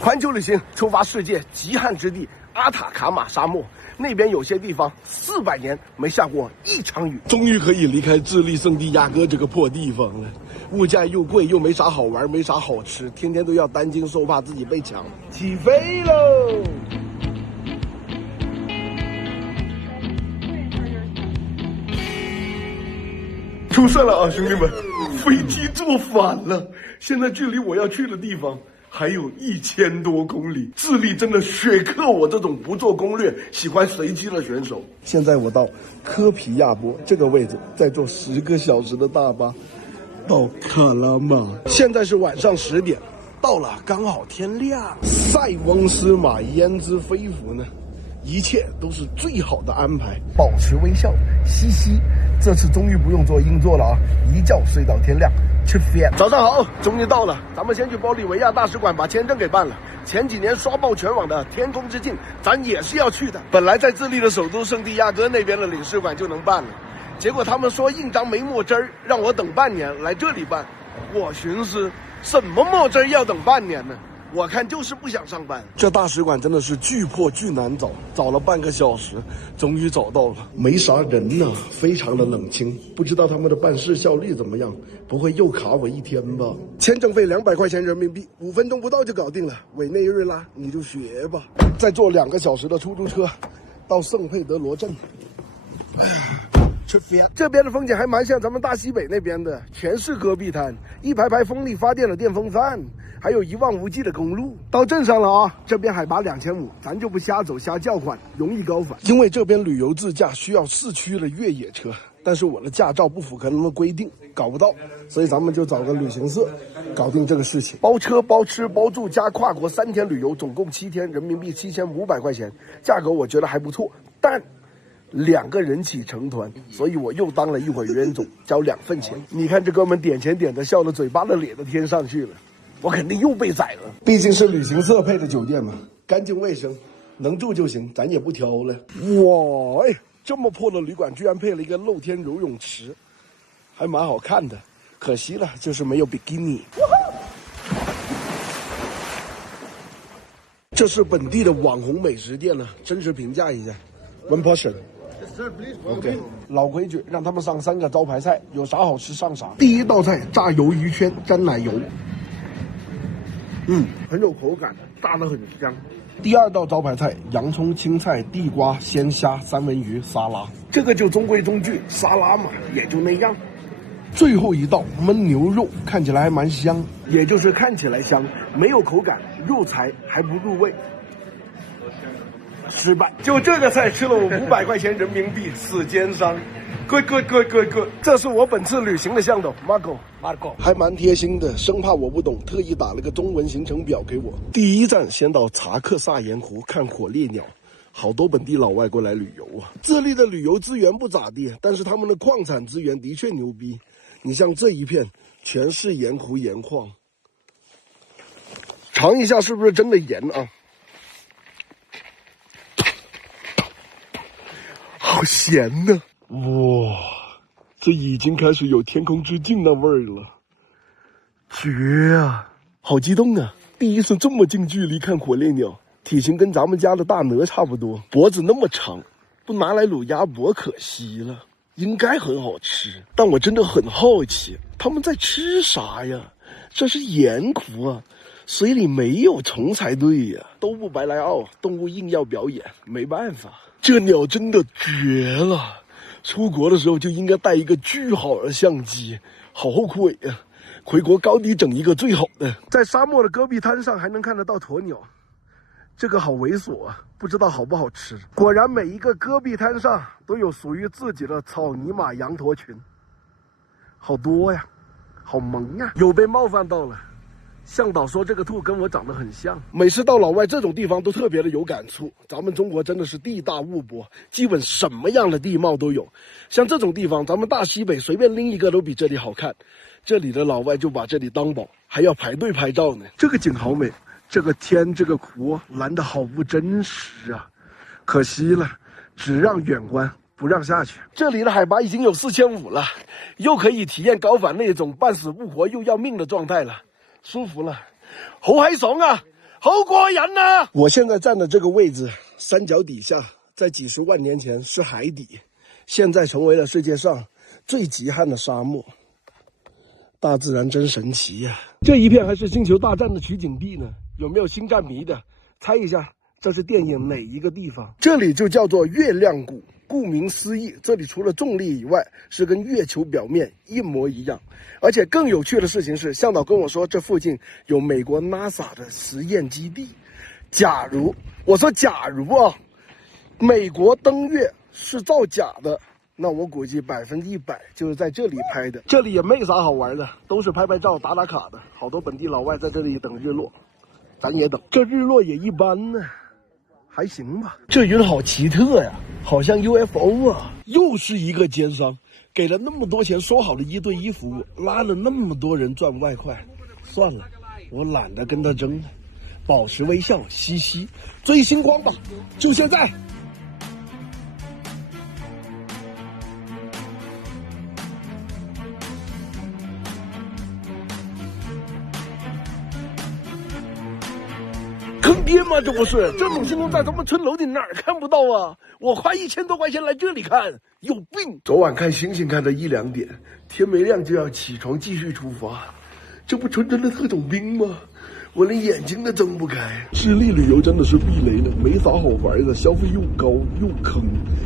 环球旅行出发世界极旱之地阿塔卡马沙漠，那边有些地方400年没下过一场雨。终于可以离开智利圣地亚哥这个破地方了，物价又贵，又没啥好玩，没啥好吃，天天都要担惊受怕自己被抢。起飞喽！出事了啊，兄弟们，飞机坐反了，现在距离我要去的地方还有1000多公里。智利真的血克我这种不做攻略、喜欢随机的选手。现在我到科皮亚波这个位置，再坐10个小时的大巴到卡拉马。现在是晚上10点，到了刚好天亮。塞翁失马焉知非福呢，一切都是最好的安排。保持微笑，嘻嘻。这次终于不用做硬座了啊！一觉睡到天亮，吃饭。早上好，终于到了。咱们先去玻利维亚大使馆把签证给办了。前几年刷爆全网的天空之镜，咱也是要去的。本来在智利的首都圣地亚哥那边的领事馆就能办了，结果他们说印张没墨汁儿，让我等半年来这里办。我寻思，什么墨汁儿要等半年呢？我看就是不想上班。这大使馆真的是巨破巨难找，找了半个小时，终于找到了。没啥人呢，非常的冷清，不知道他们的办事效率怎么样，不会又卡我1天吧？签证费200块钱人民币，5分钟不到就搞定了。委内瑞拉，你就学吧。再坐2个小时的出租车，到圣佩德罗镇。这边的风景还蛮像咱们大西北那边的，全是戈壁滩，一排排风力发电的电风扇，还有一望无际的公路。到镇上了啊，这边海拔2500，咱就不瞎走瞎叫唤，容易高反。因为这边旅游自驾需要市区的越野车，但是我的驾照不符合他们规定，搞不到，所以咱们就找个旅行社搞定这个事情。包车包吃包住加跨国3天旅游，总共7天，人民币7500块钱，价格我觉得还不错，但2个人起成团，所以我又当了一会儿冤种，交2份钱。你看这哥们点钱点的笑的嘴巴都咧到天上去了，我肯定又被宰了。毕竟是旅行社配的酒店嘛，干净卫生，能住就行，咱也不挑了。哇，这么破的旅馆居然配了一个露天游泳池，还蛮好看的，可惜了就是没有比基尼。这是本地的网红美食店呢，真实评价一下。One portion。OK， 老规矩，让他们上3个招牌菜，有啥好吃上啥。第一道菜炸鱿鱼圈沾奶油，很有口感，炸得很香。第2道招牌菜洋葱、青菜、地瓜、鲜虾、三文鱼沙拉，这个就中规中矩，沙拉嘛，也就那样。最后一道焖牛肉，看起来还蛮香，也就是看起来香，没有口感，肉柴还不入味。失败，就这个菜吃了我500块钱人民币，死奸商。Good， 这是我本次旅行的向导 Marco， 还蛮贴心的，生怕我不懂，特意打了个中文行程表给我。第一站先到查克萨盐湖看火烈鸟，好多本地老外过来旅游啊。智利的旅游资源不咋地，但是他们的矿产资源的确牛逼。你像这一片全是盐湖盐矿，尝一下是不是真的盐啊？好咸呢！哇，这已经开始有天空之镜那味儿了，绝啊！好激动啊！第一次这么近距离看火烈鸟，体型跟咱们家的大鹅差不多，脖子那么长，不拿来卤鸭脖可惜了。应该很好吃，但我真的很好奇，他们在吃啥呀？这是盐湖啊，水里没有虫才对呀！都不白来澳，动物硬要表演，没办法。这鸟真的绝了，出国的时候就应该带一个巨好的相机，好后悔呀！回国高低整一个最好的。在沙漠的戈壁滩上还能看得到鸵鸟，这个好猥琐啊，不知道好不好吃。果然每一个戈壁滩上都有属于自己的草泥马羊驼群，好多呀，好萌呀，有被冒犯到了。向导说这个兔跟我长得很像。每次到老外这种地方都特别的有感触，咱们中国真的是地大物博，基本什么样的地貌都有。像这种地方，咱们大西北随便拎一个都比这里好看，这里的老外就把这里当宝，还要排队拍照呢。这个景好美，这个天这个湖蓝得好不真实啊，可惜了，只让远观不让下去。这里的海拔已经有4500了，又可以体验高反那种半死不活又要命的状态了，舒服了，好閪爽啊！好过瘾呐！我现在站的这个位置，山脚底下，在几十万年前是海底，现在成为了世界上最极旱的沙漠。大自然真神奇呀！这一片还是星球大战的取景地呢，有没有星战迷的？猜一下，这是电影哪一个地方？这里就叫做月亮谷。顾名思义，这里除了重力以外，是跟月球表面一模一样。而且更有趣的事情是，向导跟我说，这附近有美国 NASA 的实验基地。假如啊，美国登月是造假的，那我估计100%就是在这里拍的。这里也没啥好玩的，都是拍拍照、打打卡的。好多本地老外在这里等日落，咱也等。这日落也一般呢。还行吧，这云好奇特呀，好像 UFO 啊！又是一个奸商，给了那么多钱，说好的1对1服务，拉了那么多人赚外快，算了，我懒得跟他争了，保持微笑，嘻嘻，追星光吧，就现在！坑爹吗？这不是这种星空在咱们村楼顶哪儿看不到啊！我花1000多块钱来这里看，有病！昨晚看星星看到1、2点，天没亮就要起床继续出发，这不纯正的特种兵吗？我连眼睛都睁不开。智利旅游真的是避雷了，没啥好玩的，消费又高又坑。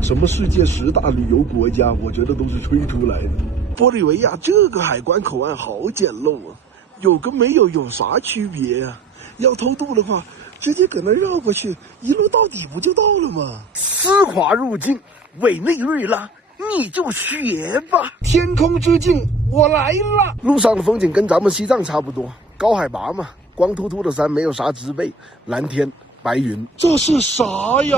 什么世界10大旅游国家，我觉得都是吹出来的。玻利维亚这个海关口岸好简陋啊，有跟没有有啥区别呀？要偷渡的话，直接搁那绕过去，一路到底不就到了吗？丝滑入境，委内瑞拉，你就学吧。天空之境，我来了。路上的风景跟咱们西藏差不多，高海拔嘛，光秃秃的山，没有啥植被，蓝天白云。这是啥呀？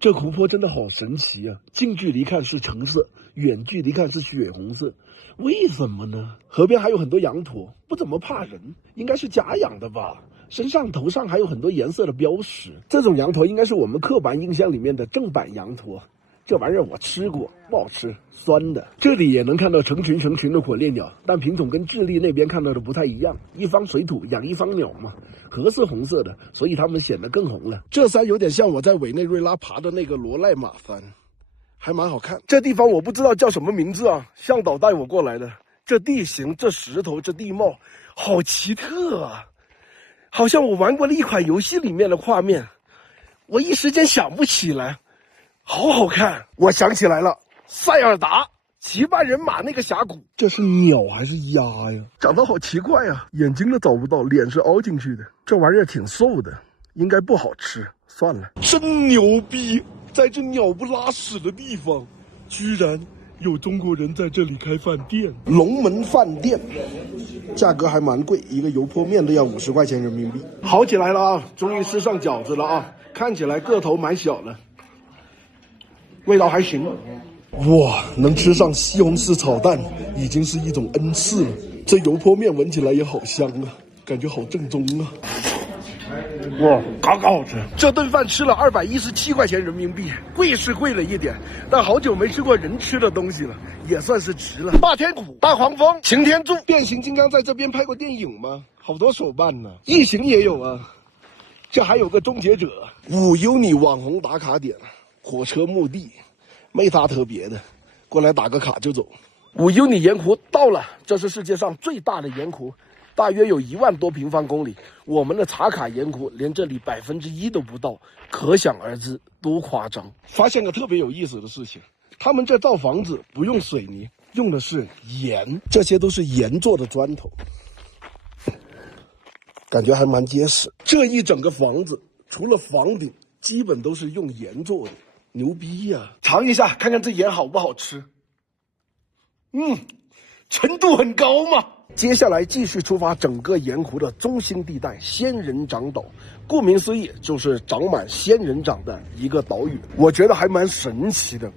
这湖泊真的好神奇啊！近距离看是橙色，远距离看是血红色。为什么呢？河边还有很多羊驼，不怎么怕人，应该是家养的吧。身上头上还有很多颜色的标识，这种羊驼应该是我们刻板印象里面的正版羊驼。这玩意儿我吃过，不好吃，酸的。这里也能看到成群的火烈鸟，但品种跟智利那边看到的不太一样，一方水土养一方鸟嘛，河是红色的，所以它们显得更红了。这山有点像我在委内瑞拉爬的那个罗赖马山，还蛮好看。这地方我不知道叫什么名字啊，向导带我过来的。这地形，这石头，这地貌，好奇特啊，好像我玩过了一款游戏里面的画面，我一时间想不起来。好好看，我想起来了，塞尔达骑半人马那个峡谷。这是鸟还是鸭呀？长得好奇怪啊，眼睛都找不到，脸是凹进去的。这玩意儿挺瘦的，应该不好吃，算了。真牛逼，在这鸟不拉屎的地方，居然有中国人在这里开饭店。龙门饭店，价格还蛮贵，一个油泼面都要50块钱人民币。好起来了啊，终于吃上饺子了啊，看起来个头蛮小的。味道还行，哇，能吃上西红柿炒蛋已经是一种恩赐了。这油泼面闻起来也好香啊，感觉好正宗啊。哇，刚刚好吃。这顿饭吃了217块钱人民币，贵是贵了一点，但好久没吃过人吃的东西了，也算是值了。霸天虎、大黄蜂、擎天柱、变形金刚在这边拍过电影吗？好多手办呢，异形也有啊。这还有个终结者，5优你网红打卡点。火车墓地，没啥特别的，过来打个卡就走。5优你盐湖到了，这是世界上最大的盐湖，大约有1万多平方公里。我们的茶卡盐湖连这里1%都不到，可想而知多夸张。发现个特别有意思的事情，他们这造房子不用水泥，用的是盐，这些都是盐做的砖头，感觉还蛮结实。这一整个房子除了房顶，基本都是用盐做的。牛逼呀！尝一下，看看这盐好不好吃。程度很高嘛。接下来继续出发，整个盐湖的中心地带仙人掌岛，顾名思义就是长满仙人掌的一个岛屿。我觉得还蛮神奇的，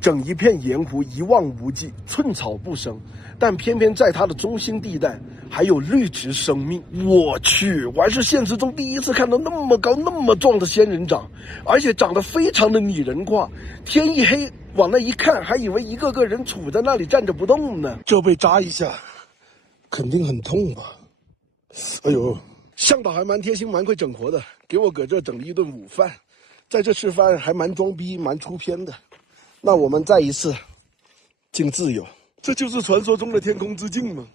整一片盐湖一望无际，寸草不生，但偏偏在它的中心地带还有绿植生命。我去，我还是现实中第一次看到那么高那么壮的仙人掌，而且长得非常的拟人化。天一黑往那一看，还以为一个个人杵在那里站着不动呢。这被扎一下肯定很痛吧？哎呦，向导还蛮贴心，蛮会整活的，给我搁这整了一顿午饭，在这吃饭还蛮装逼，蛮出片的。那我们再一次敬自由，这就是传说中的天空之镜吗？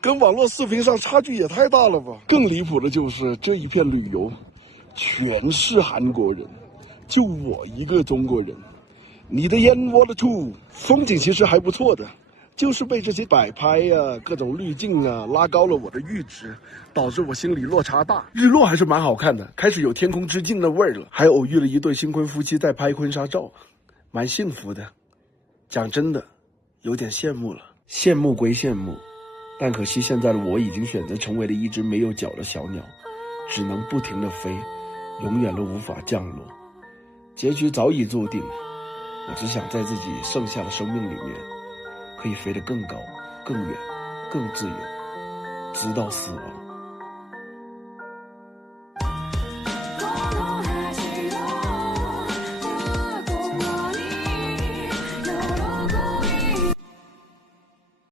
跟网络视频上差距也太大了吧！更离谱的就是这一片旅游，全是韩国人，就我一个中国人。你的烟我的醋，风景其实还不错的，就是被这些摆拍呀、各种滤镜啊拉高了我的阈值，导致我心里落差大。日落还是蛮好看的，开始有天空之镜的味儿了，还偶遇了一对新婚夫妻在拍婚纱照，蛮幸福的。讲真的，有点羡慕了。羡慕归羡慕，但可惜现在的我已经选择成为了一只没有脚的小鸟，只能不停地飞，永远都无法降落。结局早已注定，我只想在自己剩下的生命里面，可以飞得更高、更远、更自由，直到死亡。